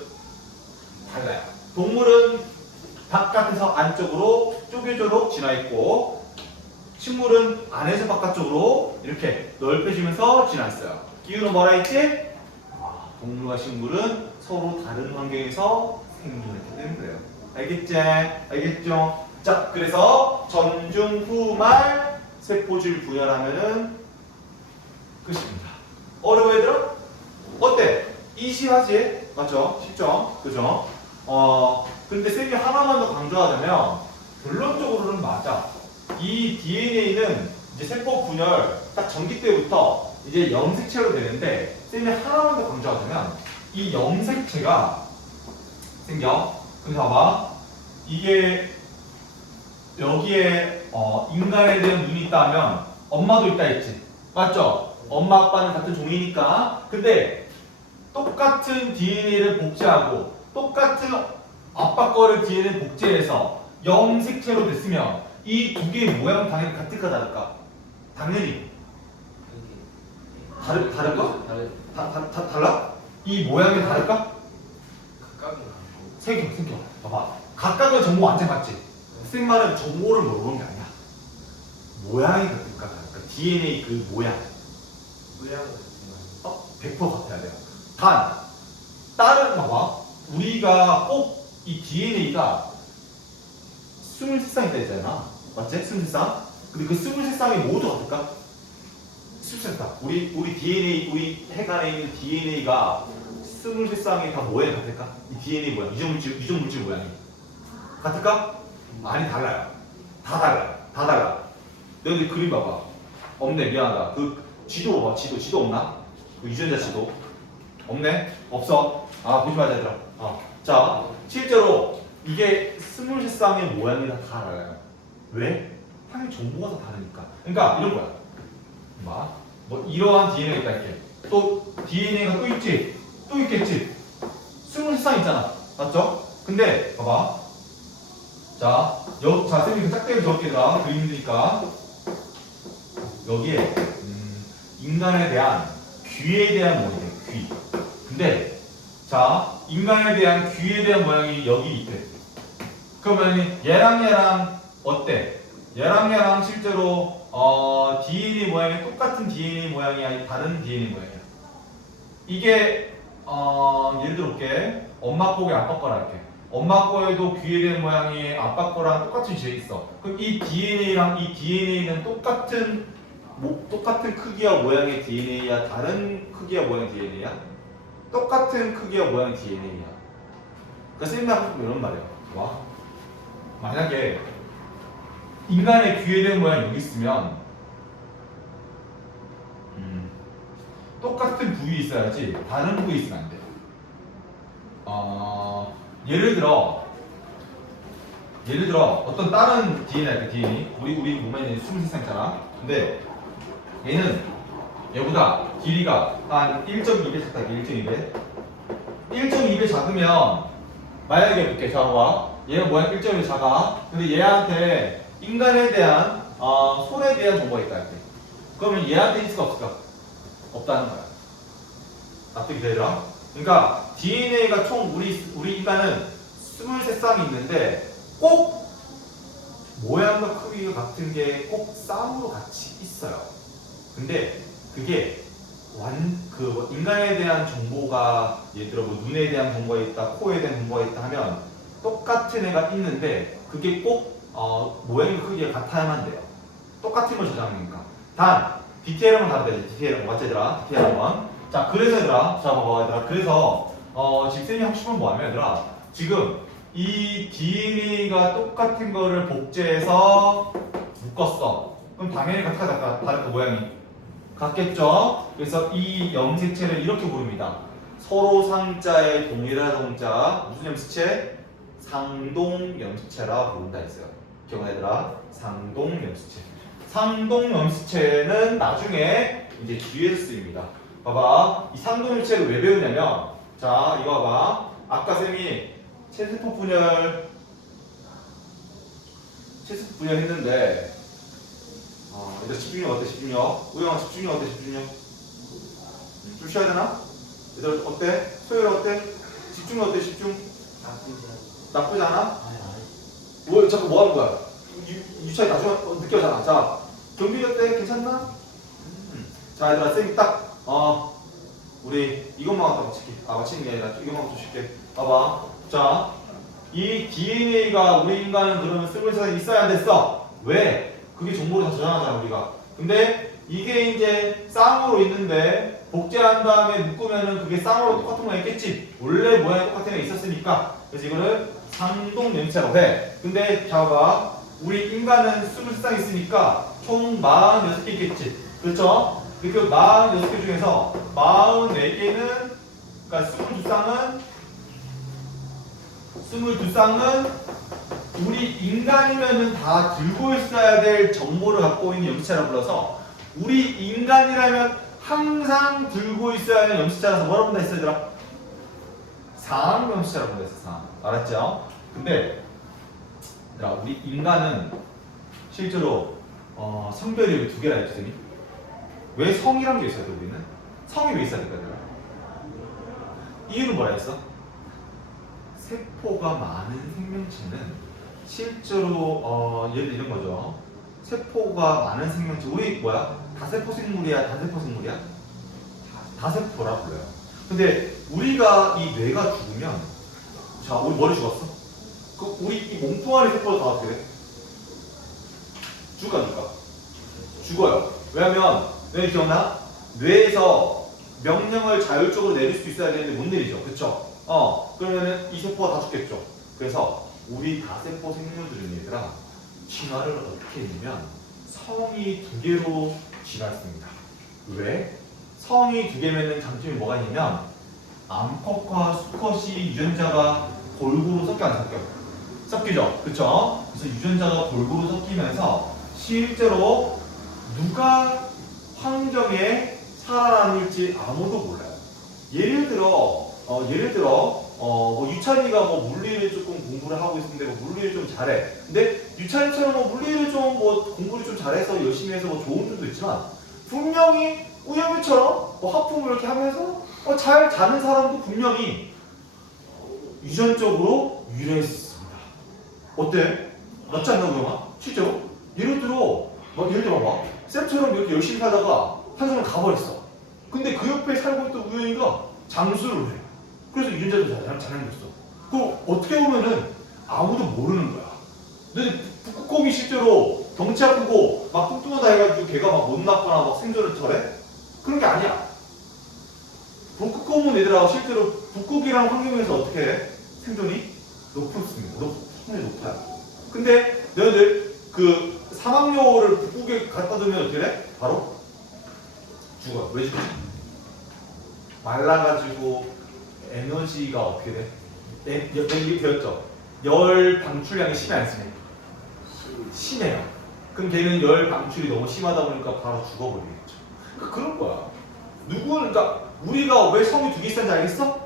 달라요. 동물은 바깥에서 안쪽으로 쪼개도록 진화했고 식물은 안에서 바깥쪽으로 이렇게 넓혀지면서 진화했어요. 이유는 뭐라 했지? 동물과 식물은 서로 다른 환경에서 생존했기 때문에 그래요. 알겠죠? 자, 그래서 전중 후말 세포질 분열하면은 끝입니다. 어려워 얘들아? 어때? 이시하지? 맞죠? 쉽죠? 그죠? 근데 쌤이 하나만 더 강조하자면 결론적으로는 맞아. 이 DNA는 이제 세포 분열 딱 전기 때부터 이제 염색체로 되는데 쌤이 하나만 더 강조하자면 이 염색체가 생겨. 그래서 봐봐. 이게 여기에 인간에 대한 눈이 있다면 엄마도 있다 했지. 맞죠? 엄마 아빠는 같은 종이니까. 근데 똑같은 DNA를 복제하고 똑같은 아빠 거를 DNA 복제해서 염색체로 됐으면 이 두 개의 모양 당연히 같을까 다를까? 당연히 다를까? 달라? 이 모양이 다를까? 각각은 생겨. 봐봐. 각각은 정보 완전 같지? 쌤 말은 정보를 모르는 게 아니야. 모양이 같을까 다를까? DNA 그 모양. 모양은 100% 같아야 돼요. 다른 봐봐. 우리가 꼭 이 DNA가 23쌍 있다 했잖아. 맞지? 23쌍. 근데 그 23쌍이 모두 같을까? 23쌍. 우리 DNA, 우리 핵 안에 있는 DNA가 23쌍이 다 모양이 같을까? 이 DNA 모양, 유전 물질 모양이 같을까? 아니 달라요. 다 달라. 너희들 그림 봐봐. 없네. 미안하다. 그 지도 봐봐. 지도 없나? 그 유전자 지도 없네? 없어. 보지 말자 얘들아. 자, 실제로 이게 23쌍의 모양이 다 달라요. 왜? 당연히 정보가 다 다르니까. 그러니까 이런 거야. 뭐 이러한 DNA가 있다 이렇게. 또 DNA가 또 있지? 또 있겠지? 23쌍 있잖아. 맞죠? 근데 봐봐. 자, 쌤이 그 짝대기 적게다 그림 힘드니까 여기에 인간에 대한 귀에 대한 모양이에요. 귀. 근데 자, 인간에 대한 귀에 대한 모양이 여기 있대. 그러면 얘랑 어때? 얘랑 실제로 DNA 모양이 똑같은 DNA 모양이 아니 다른 DNA 모양이야. 이게 예를 들어 볼게. 엄마 거에 아빠 거라 할게. 엄마 거에도 귀에 모양이 아빠 거랑 똑같이 돼 있어. 그럼 이 DNA랑 이 DNA는 똑같은 크기와 모양의 DNA야? 다른 크기와 모양의 DNA야? 똑같은 크기와 모양의 DNA야. 그래서 옛날에 이런 말이야. 와, 만약에 인간의 귀에 대한 모양이 여기 있으면 똑같은 부위 있어야지 다른 부위 있으면 안 돼. 예를 들어 어떤 다른 DNA, DNA 우리 몸에 있는 23쌍 있잖아. 근데 얘는 얘보다 길이가 한 1.2배 작다. 1.2배 1.2배 작으면 만약에 볼게. 자 봐봐. 얘는 모양 1.2배 작아. 근데 얘한테 인간에 대한 손에 대한 정보가 있다 할게. 그러면 얘한테 있을 수 없을까? 없다는 거야. 납득이 되죠? 그러니까 DNA가 총 우리 인간은 23쌍이 있는데 꼭 모양과 크기가 같은 게 꼭 쌍으로 같이 있어요. 근데 그게 인간에 대한 정보가 예를 들어 뭐 눈에 대한 정보가 있다, 코에 대한 정보가 있다 하면 똑같은 애가 있는데 그게 꼭 모양과 크기가 같아야만 돼요. 똑같은 걸 저장하니까. 단 디테일은 다르다. 디테일은 맞지 얘들아? 디테일은 건. 자 그래서 얘들아, 자 봐봐 얘들아. 그래서 지금 쌤이 하고 싶은 건 뭐하면 얘들아, 지금 이 DNA가 똑같은 거를 복제해서 묶었어. 그럼 당연히 같다 다른 거 모양이 같겠죠? 그래서 이 염색체를 이렇게 부릅니다. 서로 상자의 동일한 동자 무슨 염색체? 상동 염색체라 부른다 했어요. 기억나 얘들아? 상동 염색체. 상동 염색체는 나중에 이제 뒤에서 쓰입니다. 봐봐. 이 상동 염색체를 왜 배우냐면, 자 이거 봐봐. 아까 쌤이 체세포 분열 했는데 일단 집중력 어때? 집중력. 우영아 집중력 어때? 집중력. 좀 쉬어야 되나? 얘들 어때? 소율 어때? 집중력 어때? 집중. 나쁘지 않아? 왜 자꾸 뭐 하는 거야? 유차이 나중에 늦게 오잖아. 자 경비 어때? 괜찮나? 자 얘들아 쌤이 딱 우리 이것만 갖다 마치는 게 아니라 이것만 좀 쉽게 봐봐. 자 이 DNA가 우리 인간은 그러면 23쌍이 있어야 안 됐어. 왜? 그게 정보를 다 저장하잖아 우리가. 근데 이게 이제 쌍으로 있는데 복제한 다음에 묶으면은 그게 쌍으로 똑같은 모양 있겠지. 원래 모양이 똑같은 게 있었으니까. 그래서 이거를 상동 염색체라고 해. 근데 봐봐. 우리 인간은 23쌍 있으니까 총 46개 있겠지. 그렇죠? 그 46개 중에서 44개는, 그러니까 22쌍은 우리 인간이면은 다 들고 있어야 될 정보를 갖고 있는 염색체라 불러서, 우리 인간이라면 항상 들고 있어야 하는 염색체라서 뭐라고 본다 했어 얘들아? 상황 염색체라고 본다 했어. 상황. 알았죠? 근데 얘들아 우리 인간은 실제로 성별이 왜 2개나 있지 쌤이? 왜 성이란 게 있어야 돼 우리는? 성이 왜 있어야 될까 얘들아? 이유는 뭐라 했어? 세포가 많은 생명체는 실제로 예를 이런 거죠. 세포가 많은 생명체, 우리 뭐야? 다세포 생물이야? 단세포 생물이야? 다세포라 불러요. 근데 우리가 이 뇌가 죽으면, 자 우리 머리 죽었어? 그 우리 이 몸뚱아리 세포가 다 어떻게 돼? 죽어요. 왜냐면 뇌 기억나? 뇌에서 명령을 자율적으로 내릴 수 있어야 되는데 못 내리죠. 그쵸? 그러면은 이 세포가 다 죽겠죠. 그래서 우리 다세포 생물들은 얘들아 진화를 어떻게 했냐면 성이 2개로 진화했습니다. 왜? 성이 2개면은 장점이 뭐가 있냐면 암컷과 수컷이 유전자가 골고루 섞여 안 섞여? 섞이죠. 그쵸? 그래서 유전자가 골고루 섞이면서 실제로 누가 환경에 살아남을지 아무도 몰라요. 예를 들어 뭐 유찬이가 뭐 물리를 조금 공부를 하고 있는데 뭐 물리를 좀 잘해. 근데 유찬이처럼 뭐 물리를 좀 뭐 공부를 좀 잘해서 열심히 해서 뭐 좋은 점도 있지만 분명히 우영이처럼 뭐 하품을 이렇게 하면서 잘 자는 사람도 분명히 유전적으로 유래했습니다. 어때? 맞지 않나 우영아? 실제로? 예를 들어 예를 들어 봐봐. 쌤처럼 이렇게 열심히 살다가 한 사람 가버렸어. 근데 그 옆에 살고 있던 우연이가 장수를 해. 그래서 유전자도 잘생겼어. 그럼 어떻게 보면은 아무도 모르는 거야. 근데 북극곰이 실제로 덩치 아프고 막 뚱뚱하다 해가지고 걔가 막 못났거나 막 생존을 잘해? 그런 게 아니야. 북극곰은 얘들아 실제로 북극이라는 환경에서 어떻게 해? 생존이 높습니다. 상당히 높아요. 근데 너희들 그 사막여우를 북극에 갖다 두면 어떻게 돼? 바로 죽어요. 왜 죽지? 말라가지고 에너지가 어떻게 돼? 이게 배웠죠? 열 방출량이 심해 안 심해? 심해요. 그럼 걔는 열 방출이 너무 심하다 보니까 바로 죽어버리겠죠. 그런 거야. 그러니까 우리가 왜 성이 두 개 있었는지 알겠어?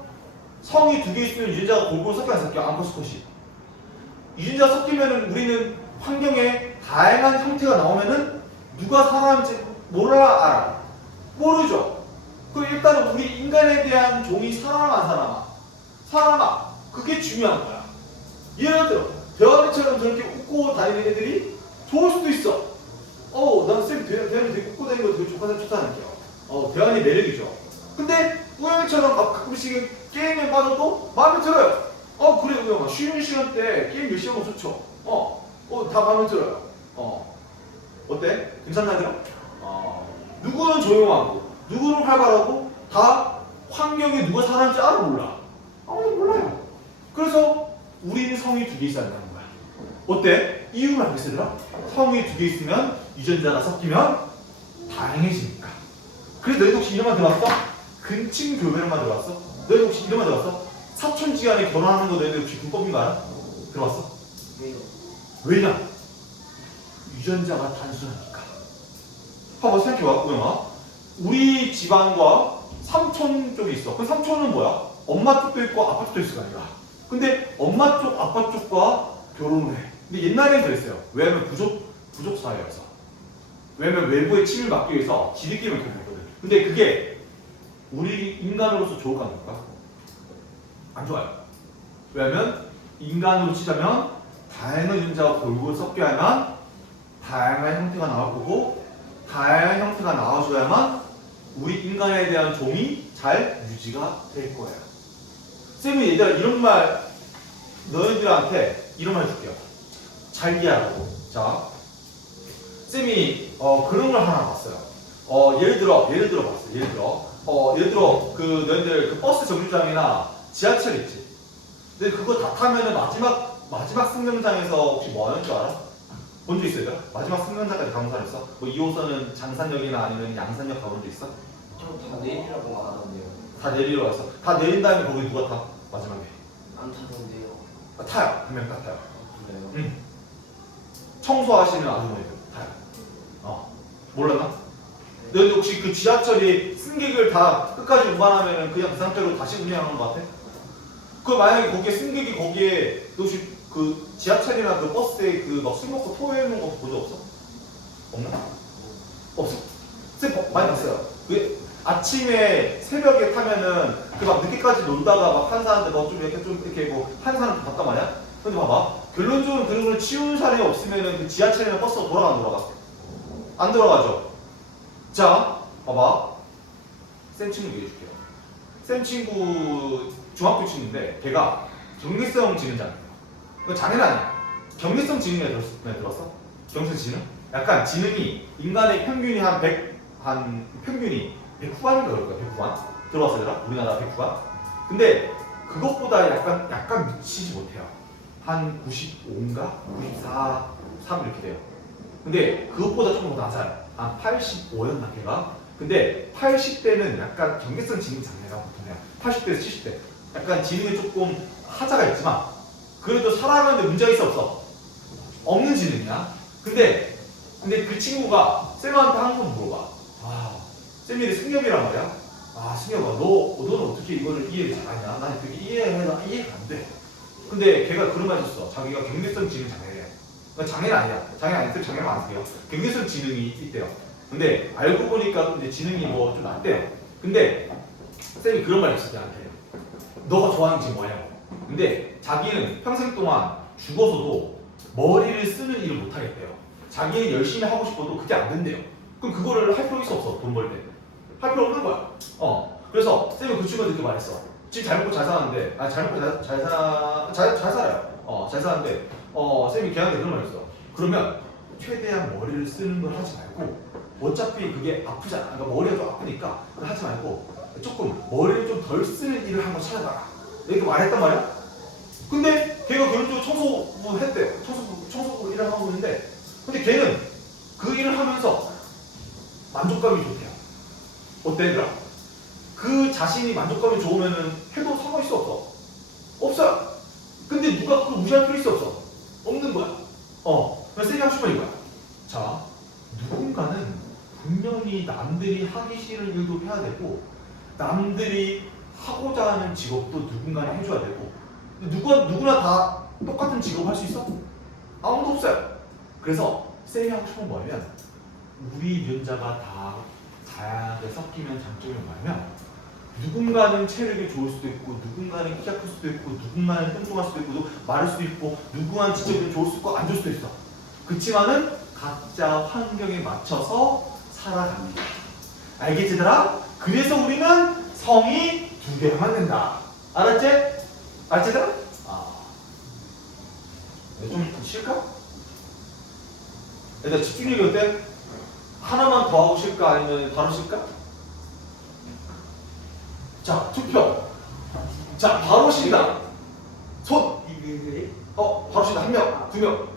성이 두 개 있으면 유전자가 골고루 섞여 안 섞여? 암컷수컷이. 유전자 섞이면은 우리는 환경에 다양한 형태가 나오면은 누가 살아남지 몰라 알아? 모르죠. 그 일단은 우리 인간에 대한 종이 살아남아 안 살아남아? 살아남아. 그게 중요한 거야. 예를 들어 대환이처럼 저렇게 웃고 다니는 애들이 좋을 수도 있어. 난 쌤 대환이 되게 웃고 다니는 거 되게 좋다는데요. 대환이 매력이죠. 근데 우영이처럼 가끔씩 게임에 빠져도 마음에 들어요. 그래 우영아 쉬는 시간 때 게임 몇 시간 좋죠. 다 마음에 들어요. 어때? 괜찮나 들어? 누구는 조용하고 누구는 활발하고 다 환경에 누가 살았는지 알아 몰라. 아무도 몰라요. 그래서 우리는 성이 두 개 있어야 한다는 거야. 어때? 이유를 알겠어 얘들아? 성이 두 개 있으면 유전자가 섞이면 다양해지니까. 그래서 너희도 혹시 이런 말 들어봤어? 근친교배란 말 들어봤어? 너희도 혹시 이런 말 들어봤어? 사촌지간에 결혼하는 거 너희들 혹시 불법인 거 알아? 들어봤어? 왜요? 왜냐? 유전자가 단순하니까. 한번 생각해봐 우영아. 우리 집안과 삼촌 쪽이 있어. 그 삼촌은 뭐야? 엄마 쪽도 있고 아빠 쪽도 있을 거 아니야. 근데 엄마 쪽 아빠 쪽과 결혼을 해. 근데 옛날에는 그랬어요. 왜냐면 부족 사회여서. 왜냐면 외부의 침을 막기 위해서 지들끼리만 결혼했거든. 근데 그게 우리 인간으로서 좋을까 안 좋을까? 안 좋아요. 왜냐면 인간으로 치자면 다양한 유전자가 골고루 섞여야만 다양한 형태가 나올 거고 다양한 형태가 나와줘야만 우리 인간에 대한 종이 잘 유지가 될 거예요. 쌤이 얘들아 이런 말 너희들한테 이런 말 줄게요. 잘 이해하라고. 자, 쌤이 그런 걸 하나 봤어요. 예를 들어 봤어요. 예를 들어 그 너희들 그 버스 정류장이나 지하철 있지. 근데 그거 다 타면은 마지막 승강장에서 혹시 뭐 하는 줄 알아? 본 적 있어요? 마지막 승강장까지 가본 사람 있어? 뭐 2호선은 장산역이나 아니면 양산역 가본 적 있어? 저다 내리라고 안 하는데요. 다 내리러 왔어. 다 내린 다음에 거기 누가 타? 마지막에. 안 타던데요. 타요. 한 명 딱 타요. 그래요? 응. 청소하시는 아주머니들 타요. 몰랐나? 너희도 혹시 그 지하철이 승객을 다 끝까지 운반하면 그냥 그 상태로 다시 운행하는 것 같아? 그 만약에 거기에 승객이 거기에 너 혹시 그 지하철이나 그 버스에 그 막 술 먹고 토해놓은 거 본 적 없어? 없나? 없어. 쌤 많이 봤어요. 왜 아침에 새벽에 타면은 그 막 늦게까지 놀다가 막 한 사람들 좀 이렇게 뭐 한 사람 봤단 말이야? 근데 봐봐. 결론적으로 그런 걸 치우는 사람이 없으면은 그 지하철이나 버스가 돌아가 안 돌아가? 안 돌아가죠. 자, 봐봐. 쌤 친구 얘기해줄게요. 쌤 친구 중학교 친구인데 걔가 경계성 지능장애예요. 그 장애는 아니야. 경계성 지능에 들었어? 경계성 지능? 약간 지능이 인간의 평균이 평균이 100 후반인가 그럴 거야. 100 후반? 들어봤어 얘들아? 우리나라 100 후반? 근데 그것보다 약간 미치지 못해요. 한 95인가? 94, 3 이렇게 돼요. 근데 그것보다 조금 더 낮아요. 한 85였나 걔가? 근데 80대는 약간 경계성 지능 장애가 보통이야. 80대에서 70대. 약간 지능에 조금 하자가 있지만 그래도 살아가는데 문제가 있어 없어? 없는 지능이야. 근데 그 친구가 쌤한테 한 번 물어봐. 쌤이 승엽이란 말이야. 승엽아 너는 어떻게 이거를 이해를 잘하냐? 나는 그게 이해가 안 돼. 근데 걔가 그런 말 했었어. 자기가 경계성 지능 장애래. 장애는 아니야. 장애는 안 돼요. 경계성 지능이 있대요. 근데 알고 보니까 이제 지능이 뭐 좀 낮대요. 근데 쌤이 그런 말 했어 걔한테. 너가 좋아하는 게 뭐냐고. 근데 자기는 평생 동안 죽어서도 머리를 쓰는 일을 못 하겠대요. 자기 열심히 하고 싶어도 그게 안 된대요. 그럼 그거를 할 필요 있어 없어? 돈 벌 때. 할 필요 없는 거야. 그래서 쌤은 그 친구가 이렇게 말했어. 지금 잘 먹고 잘 사는데, 잘 먹고 잘 살아요. 잘 사는데, 쌤이 걔한테 그런 말 했어. 그러면 최대한 머리를 쓰는 걸 하지 말고, 어차피 그게 아프잖아. 그러니까 머리가 좀 아프니까 그걸 하지 말고, 조금 머리를 좀 덜 쓰는 일을 한번 찾아봐라. 이렇게 말했단 말이야. 근데 걔가 결혼적으로 청소부 했대. 청소부 일을 하고 있는데, 근데 걔는 그 일을 하면서 만족감이 좋대요. 어때, 얘들아? 그 자신이 만족감이 좋으면은 해도 상관이 있어 없어? 없어요. 근데 누가 그걸 무시할 필요 있어 없어? 없는 거야. 그래서 쌤이 하고 싶은 이거야. 자, 누군가는 분명히 남들이 하기 싫은 일도 해야 되고, 남들이 하고자 하는 직업도 누군가는 해줘야 되고, 누구나 다 똑같은 직업 할 수 있어? 아무도 없어요. 그래서 쌤이 하고 싶은 건 뭐냐면, 우리 유전자가 다 다양하게 섞이면 장점이 뭐냐면, 누군가는 체력이 좋을 수도 있고, 누군가는 키가 클 수도 있고, 누군가는 뚱뚱할 수도 있고, 마를 수도 있고, 누군가는 지적이 좋을 수도 있고, 안 좋을 수도 있어. 그치만은 각자 환경에 맞춰서 살아갑니다. 알겠지, 얘들아? 그래서 우리는 성이 2개만 된다. 알았지? 알았지, 얘들아? 좀 쉴까? 얘들아, 집중력이 어때? 하나만 더 하고 쉴까? 아니면 바로 쉴까? 자, 투표. 자, 바로 쉰다. 손. 바로 쉰다. 1명, 2명.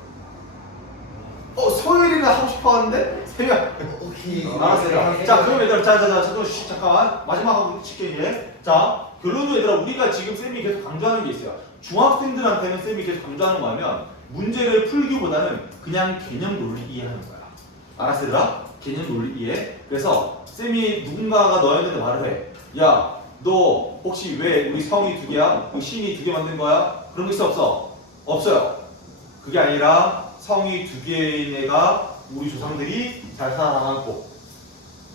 소율이가 하고 싶어 하는데? 3명. 오케이. 알았어요. 자, 그럼 얘들아, 잠깐만. 마지막 하고 칠게, 이제. 자, 결론은 얘들아, 우리가 지금 쌤이 계속 강조하는 게 있어요. 중학생들한테는 쌤이 계속 강조하는 거 하면, 문제를 풀기보다는 그냥 개념 논리 이해하는 거야. 알았어, 얘들아? 개념 논리 이해. 그래서 쌤이 누군가가 너희한테 말을 해. 야, 너 혹시 왜 우리 성이 2개야? 그 신이 2개 만든 거야? 그런 거 있어 없어? 없어요. 그게 아니라 성이 2개인 애가 우리 조상들이 잘 살아남았고,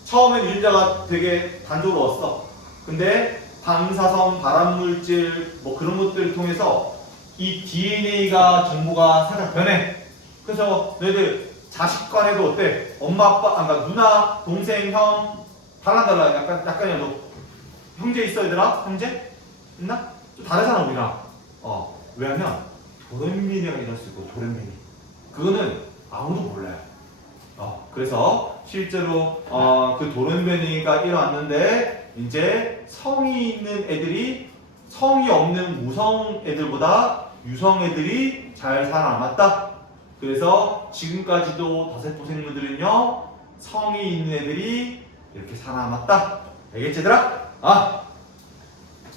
처음엔 유전자가 되게 단조로웠어. 근데 방사성, 발암물질 뭐 그런 것들을 통해서 이 DNA가 정보가 살짝 변해. 그래서 너희들 자식 간에도 어때? 엄마, 아빠, 그러니까 누나, 동생, 형 달라. 약간이야. 너 형제 있어, 얘들아? 형제? 있나? 좀 다르잖아, 우리랑. 왜냐면 돌연변이가 일어날 수 있고, 돌연변이. 그거는 아무도 몰라요. 그래서 실제로 그 돌연변이가 일어났는데, 이제 성이 있는 애들이 성이 없는 무성 애들보다 유성 애들이 잘 살아남았다. 그래서 지금까지도 다세포 생물들은요, 성이 있는 애들이 이렇게 살아남았다. 알겠지, 얘들아?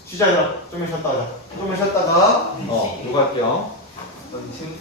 쉬자, 얘들아. 좀만 쉬었다 가자. 좀만 쉬었다가 요거 할게요. 지금